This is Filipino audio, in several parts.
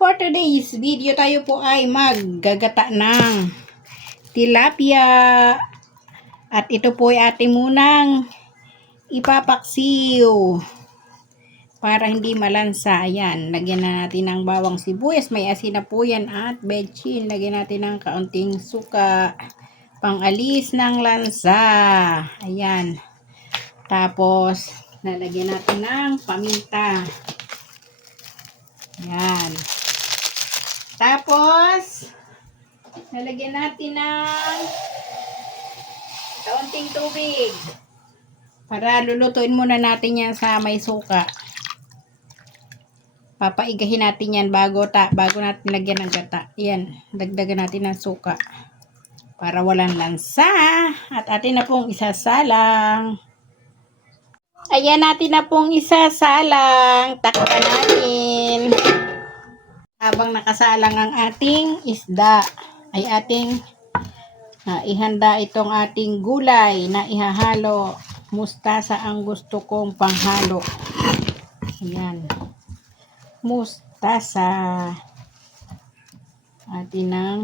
For today's video, tayo po ay maggagata ng tilapia. At ito po ay ating munang ipapaksiw para hindi malansa. Ayan, lagyan na natin ng bawang sibuyas. May asin na po yan at betchin. Lagyan natin ng kaunting suka. Pang-alis ng lansa. Ayan. Tapos, lalagyan natin ng paminta. Ayan. Tapos, lalagyan natin ng kaunting tubig. Para lulutuin muna natin yan sa may suka. Papaigahin natin yan bago natin lagyan ng gata. Ayan, dagdagan natin ng suka. Para walang lansa. At atin na pong isasalang. Ayan, natin na pong isasalang. Takpan natin. Habang nakasalang ang ating isda, ay ating ihanda itong ating gulay na ihahalo. Mustasa ang gusto kong panghalo. Ayan. Mustasa. Atin ang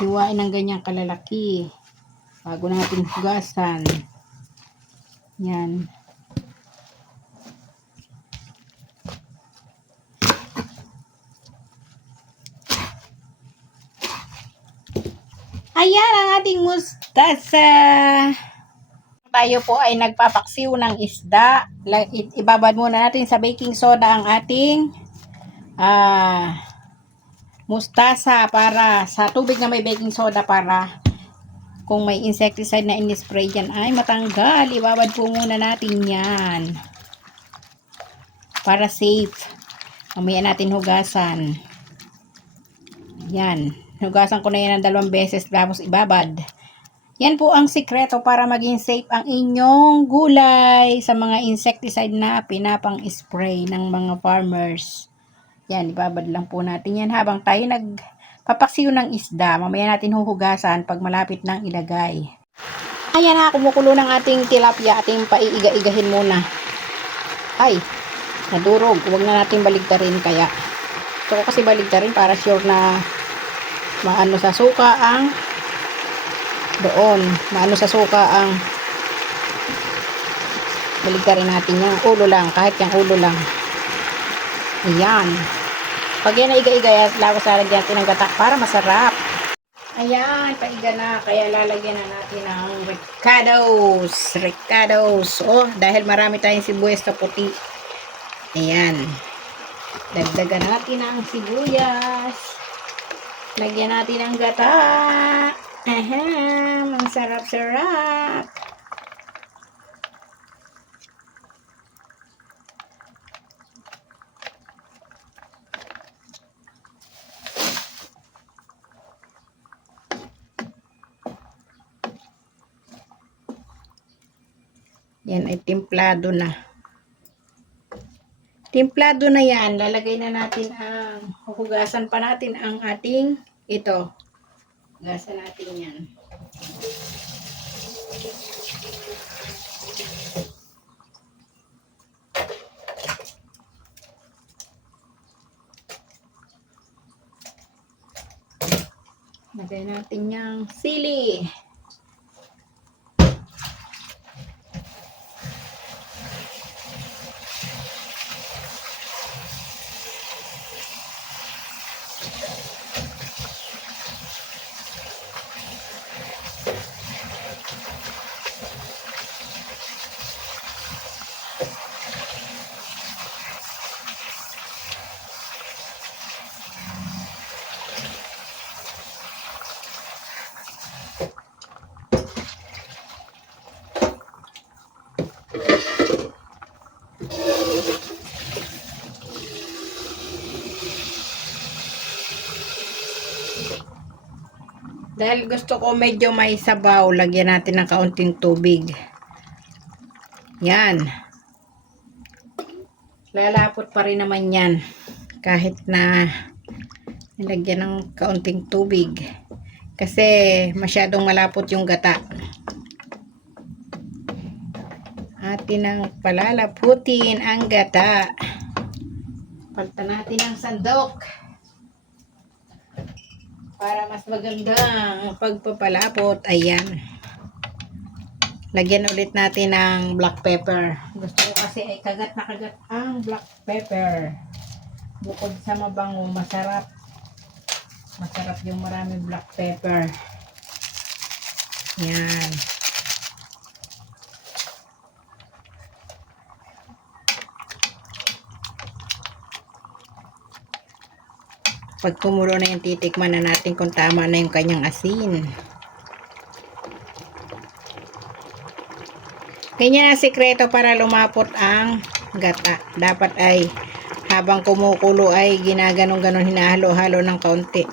hiwain ng ganyang kalalaki bago natin hugasan. Yan. Ayan ang ating mustasa. Tayo po ay nagpapaksiw ng isda. Ibabad muna natin sa baking soda ang ating mustasa para sa tubig na may baking soda para kung may insecticide na in-spray dyan ay matanggal. Ibabad po muna natin yan para safe. Mamaya natin hugasan. Yan. Hugasan ko na yan ng 2 beses tapos ibabad. Yan po ang sikreto para maging safe ang inyong gulay sa mga insecticide na pinapang-spray ng mga farmers. Yan, ibabad lang po natin yan habang tayo nagpapaksiw ng isda. Mamaya natin huhugasan pag malapit nang ilagay. Ayan na, kumukulo ng ating tilapia. Ating paiiga-igahin muna. Ay, nadurog. Huwag na natin baligtarin kaya. Ito ko kasi baligtarin para sure na maano sa suka ang doon. Maano sa suka ang baligtarin natin yung ulo lang. Kahit yung ulo lang. Ayan. Pag yan na iga-iga, tapos lalagyan natin ng gata para masarap. Ayan, paiga na. Kaya lalagyan na natin ng ricados. Ricados. Oh, dahil marami tayong sibuyas na puti. Ayan. Dagdagan natin ang sibuyas. Lagyan natin ng gata. Ahem, ang sarap-sarap. Yan ay timplado na. Timplado na yan. Lalagay na natin ang, hugasan pa natin ang ating ito. Hugasan natin yan. Lagay natin yung sili. Dahil gusto ko medyo may sabaw, lagyan natin ng kaunting tubig. Yan. Lalapot pa rin naman yan. Kahit na nilagyan ng kaunting tubig. Kasi masyadong malapot yung gata. Atin ang palalaputin ang gata. Palitan natin ang sandok para mas maganda ang pagpapalapot. Ayan. Lagyan ulit natin ng black pepper. Gusto ko kasi ay kagat na kagat ang black pepper. Bukod sa mabango, masarap. Masarap yung marami black pepper. Yan. Pag kumulo na yung titikman na natin kung tama na yung kanyang asin. Ganyan ang sikreto para lumapot ang gata. Dapat ay habang kumukulo ay ginaganong-ganon, hinahalo-halo ng kaunti.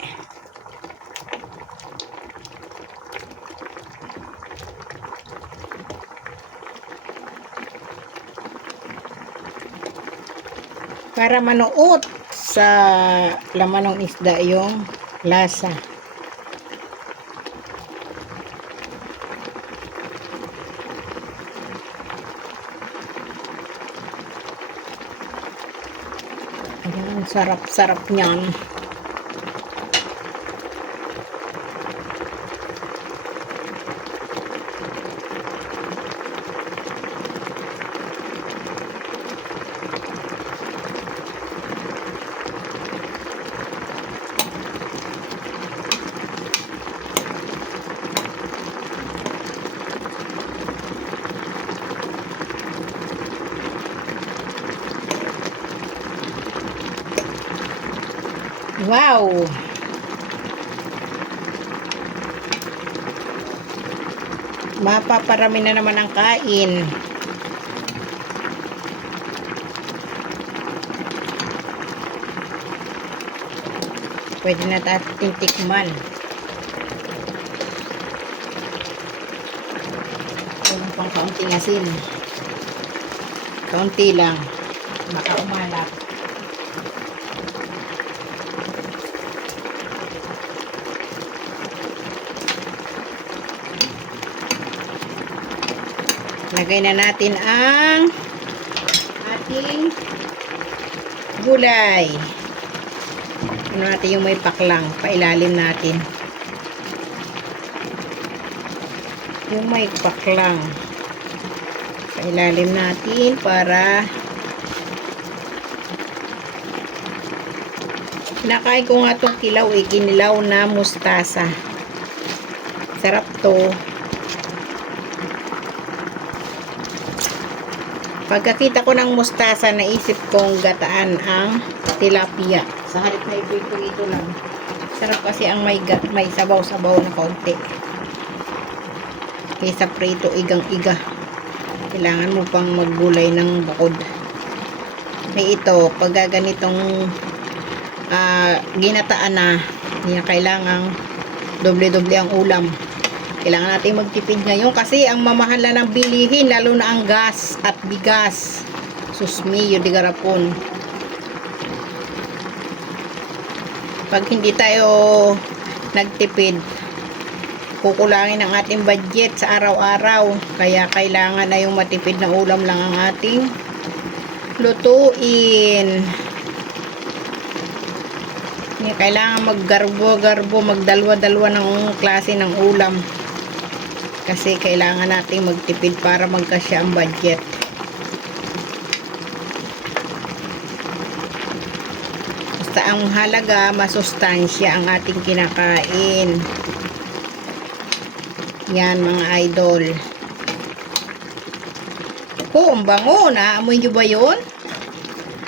Para manuot sa laman ng isda yung lasa. Ang sarap-sarap niyan. Wow! Mapaparami na naman ang kain. Pwede na natin tikman. Kulang pang kaunting asin. Kaunti lang. Baka umalap. Lagay na natin ang ating gulay. Ano natin yung may paklang, pailalim natin. Yung may paklang. Pailalim natin para kinakain ko nga itong kilaw kinilaw na mustasa. Sarap to. Pagkakita ko ng mustasa, naisip kong gataan ang tilapia. Sa halip na ito lang. Sarap kasi ang may sabaw-sabaw na kaunti. Kaysa prito, igang-iga. Kailangan mo pang maggulay ng bukod. May ito, pag ganitong ginataan na, hindi na kailangang doble-doble ang ulam. Kailangan natin magtipid ngayon kasi ang mamahal na ng bilihin, lalo na ang gas at bigas. Susmiyo di garapon. Pag hindi tayo nagtipid, kukulangin ang ating budget sa araw-araw. Kaya kailangan na yung matipid na ulam lang ang ating lutuin. Hindi kailangan maggarbo-garbo, magdalwa-dalwa ng klase ng ulam. Kasi kailangan natin magtipid para magkasya ang budget. Basta ang halaga, masustansya ang ating kinakain. Yan mga idol. Oh, ang bango. Naamoy nyo ba yun?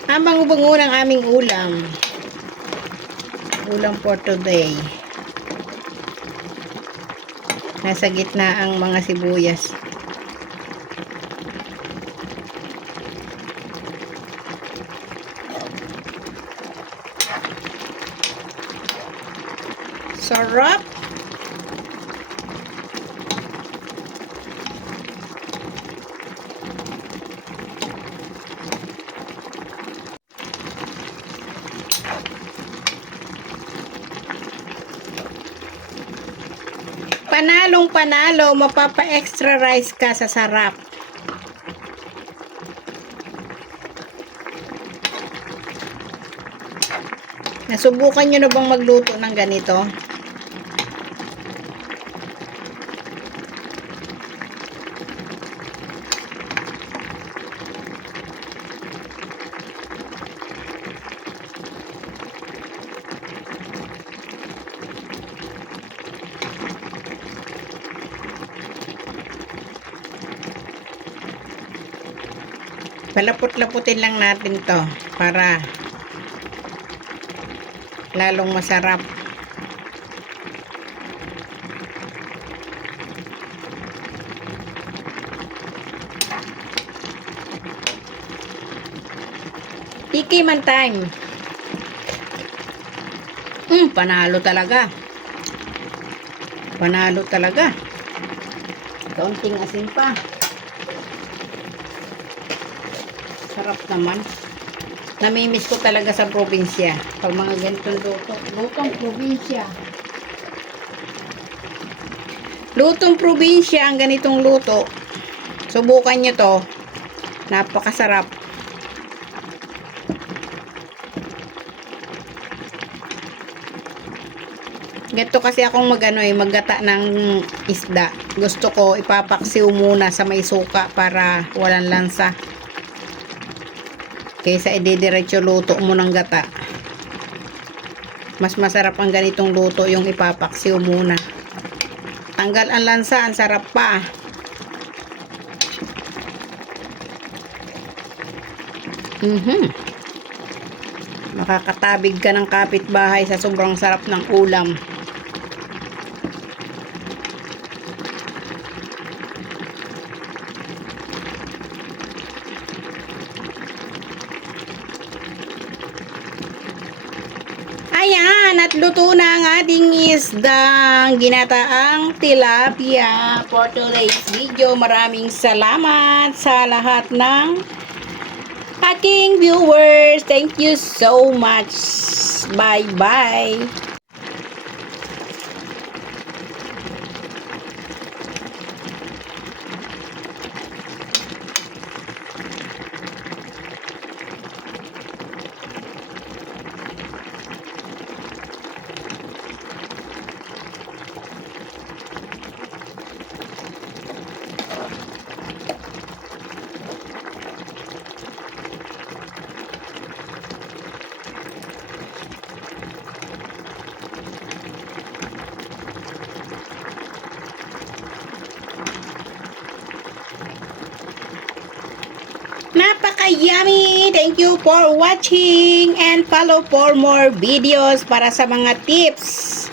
Ang bango-bango ng aming ulam. Ulam for today. Nasa gitna ang mga sibuyas. Sarap! Panalong panalo, mapapa-extra rice ka sa sarap. Nasubukan nyo na bang magluto ng ganito? Palapot-laputin lang natin to para lalong masarap. Tikiman time. Panalo talaga. Panalo talaga. Kaunting asin pa. Sarap naman. Namimiss ko talaga sa probinsya. Pag mga ganitong luto. Lutong probinsya. Lutong probinsya ang ganitong luto. Subukan nyo to. Napakasarap. Ganito kasi akong maggata ng isda. Gusto ko ipapaksiw muna sa may suka para walang lansa. Kaysa idediretso luto mo ng gata. Mas masarap ang ganitong luto yung ipapaksiw muna. Tanggal ang lansa, ang sarap pa. Makakatabig ka ng kapitbahay sa sobrang sarap ng ulam. Ayan, at luto na ang ating isdang ginataang tilapia for today's video. Maraming salamat sa lahat ng aking viewers. Thank you so much. Bye-bye. Napaka-yummy! Thank you for watching and follow for more videos para sa mga tips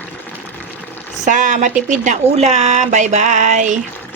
sa matipid na ulam. Bye-bye!